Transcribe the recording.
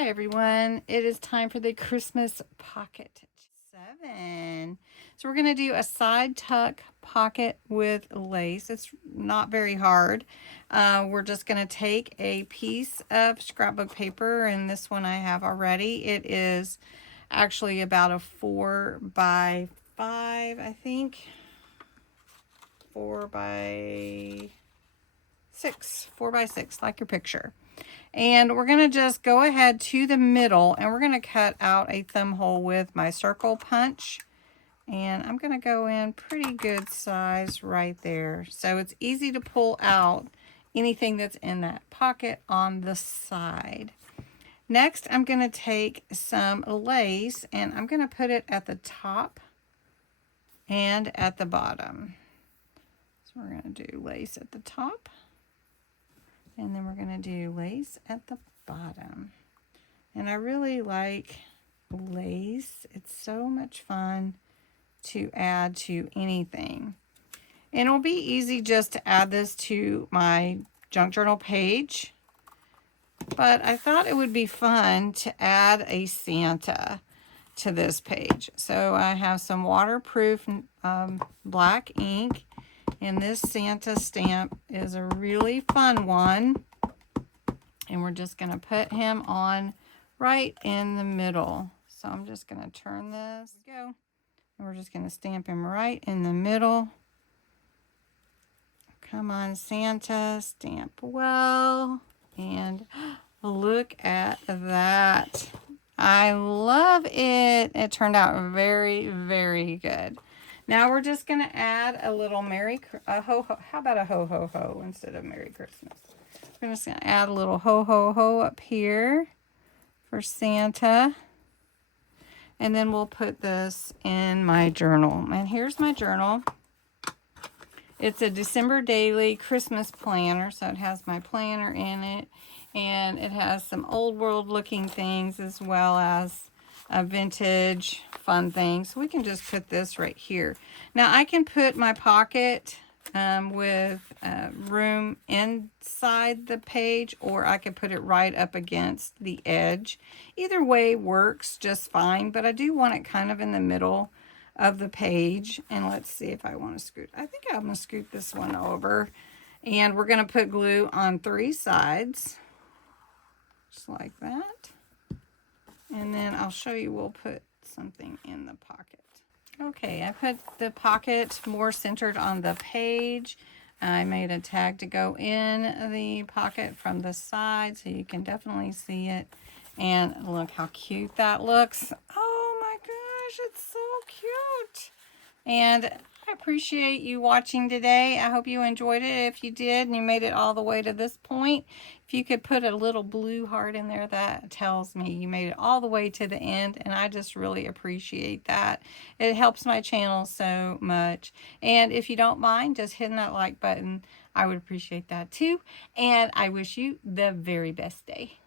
Hi everyone, it is time for the Christmas pocket 7. So we're going to do a side tuck pocket with lace. It's not very hard. We're just going to take a piece of scrapbook paper, and this one I have already. It is actually about a 4 by 5, I think. 4 by 6, like your picture. And we're going to just go ahead to the middle, and we're going to cut out a thumb hole with my circle punch. And I'm going to go in pretty good size right there. So it's easy to pull out anything that's in that pocket on the side. Next, I'm going to take some lace, and I'm going to put it at the top and at the bottom. So we're going to do lace at the top. And then we're going to do lace at the bottom. And I really like lace. It's so much fun to add to anything. And it'll be easy just to add this to my junk journal page. But I thought it would be fun to add a Santa to this page. So I have some waterproof black ink. And this Santa stamp is a really fun one. And we're just going to put him on right in the middle. So I'm just going to turn this. Go. And we're just going to stamp him right in the middle. Come on, Santa, stamp well. And look at that. I love it. It turned out very, very good. Now we're just going to add a little how about a ho ho ho instead of Merry Christmas? We're just going to add a little ho ho ho up here for Santa. And then we'll put this in my journal. And here's my journal. It's a December daily Christmas planner, so it has my planner in it. And it has some old world looking things as well as a vintage fun thing. So we can just put this right here. Now I can put my pocket with room inside the page, or I can put it right up against the edge. Either way works just fine, but I do want it kind of in the middle of the page. And let's see if I want to scoot. I think I'm going to scoot this one over. And we're going to put glue on 3 sides, just like that. And then I'll show you, we'll put something in the pocket. Okay, I put the pocket more centered on the page. I made a tag to go in the pocket from the side so you can definitely see it. And look how cute that looks. Oh my gosh, it's so cute. And I appreciate you watching today. I hope you enjoyed it. If you did and you made it all the way to this point, if you could put a little blue heart in there, that tells me you made it all the way to the end, and I just really appreciate that. It helps my channel so much. And if you don't mind just hitting that like button, I would appreciate that too. And I wish you the very best day.